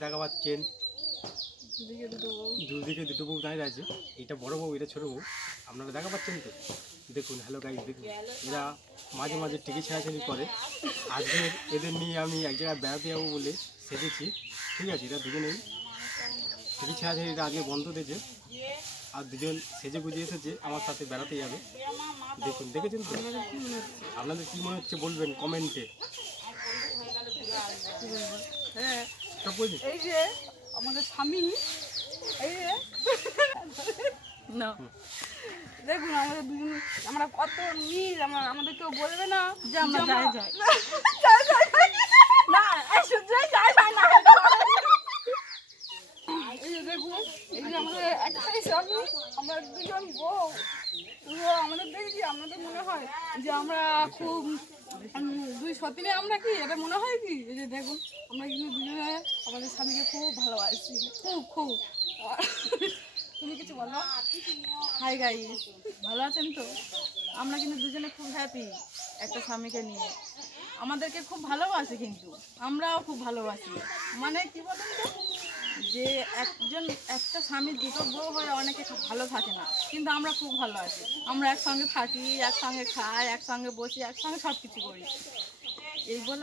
দেখা পাচ্ছেন দুদিকে দুটো বউ দাঁড়িয়ে আছে, এটা বড় বউ, এটা ছোট বউ। আপনারা দেখা পাচ্ছেন তো? দেখুন, হ্যালো গাইস, দেখুন এরা মাঝে মাঝে টিকি ছেঁড়াছেড়ি করে। আজকে এদের নিয়ে আমি এক জায়গায় বেড়াতে যাবো বলে সেজেছি, ঠিক আছে? এরা দুজনেই টিকি ছেঁড়াছেড়িটা আজকে বন্ধ দিয়েছে, আর দুজন সেজে গুজে এসেছে আমার সাথে বেড়াতে যাবে। দেখুন, দেখেছেন তো? আপনাদের কী মনে হচ্ছে বলবেন কমেন্টে। হ্যাঁ, বলছি এই যে আমাদের স্বামী, এই যে না দেখুন আমাদের দুজন, আমরা কত মিল, আমাদের কেউ বলবে না যে আমরা যাই যাই না, এই সূর্যই যায় যায় না। এই যে দেখুন, এই যে আমাদের একটাই স্বামী, আমরা দুজন বউ। তো আমাদের দেখি আমাদের মনে হয় যে আমরা খুব দুই সতীনে, আমরা কি এটা মনে হয় কি, এই যে দেখুন আমরা কিন্তু দুজনে আমাদের স্বামীকে খুব ভালোবাসি, খুব খুব। তুমি কিছু বলো? হাই গাইস, ভালো আছেন তো? আমরা কিন্তু দুজনে খুব হ্যাপি একটা স্বামীকে নিয়ে, আমাদেরকে খুব ভালোবাসে, কিন্তু আমরাও খুব ভালোবাসি। মানে কি বলেন তো, যে একটা স্বামীর দুটো বউ হয়ে অনেকে খুব ভালো থাকে না, কিন্তু আমরা খুব ভালো আছি। আমরা একসঙ্গে থাকি, একসঙ্গে খাই, একসঙ্গে বসি, একসঙ্গে সব কিছু করি, এই বলে